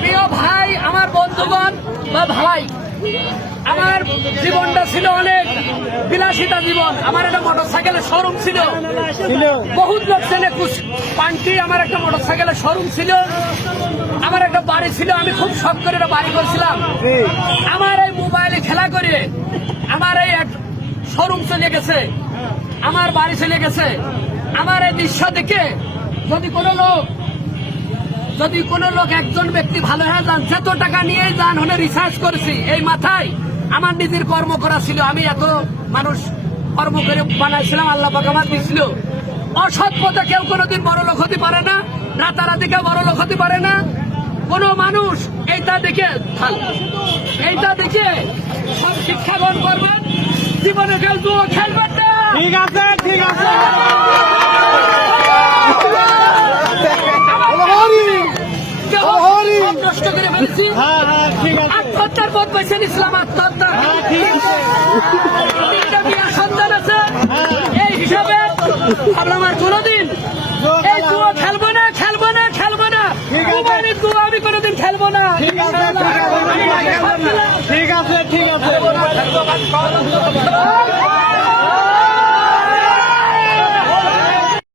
প্রিয় ভাই আমার বন্ধুগণ বা ভাই আমার জীবনটা ছিল অনেক বিলাসিতা জীবন। আমার একটা মোটর সাইকেলের শোরুম ছিল। বহুত লোক ছেলে পান্টি আমার একটা মোটর সাইকেলের শোরুম ছিল। আমার একটা বাড়ি ছিল আমি খুব শখ করে একটা বাড়ি করছিলাম। আমার এই মোবাইলে খেলা করে আমার এই এক শোরুম চলে গেছে। আমার বাড়ি চলে গেছে। আমার এই দৃশ্য দেখে যদি কোনো লোক, যদি কোন লোক একজন ব্যক্তি ভালো হয়ে যান, যত টাকা নিয়ে যান, হলে রিসার্চ করেছি। এই মাথায় আমার নিজের কর্ম করা ছিল। আমি এত মানুষ কর্ম করে বানাইছিলাম, আল্লাহ পাক আমার অসৎ পথে কেউ কোনোদিন বড় লোক হতে পারে না, রাতারাতি কেউ বড় লোক হতে পারে না। কোন মানুষ এইটা দেখে এইটা দেখে শিক্ষা গ্রহণ করবেন। জীবনে কেউ না ঠিক আছে ঠিক আছে। করে ফেলেছি হ্যাঁ হ্যাঁ আত্মহত্যার পথ আত্মহত্যা। হ্যাঁ সন্তান আছে। এই হিসাবে ভাবলাম আর কোনোদিন এই জুয়ো খেলব না খেলব না খেলব না। আমি কোনোদিন খেলব না। ঠিক আছে ঠিক আছে।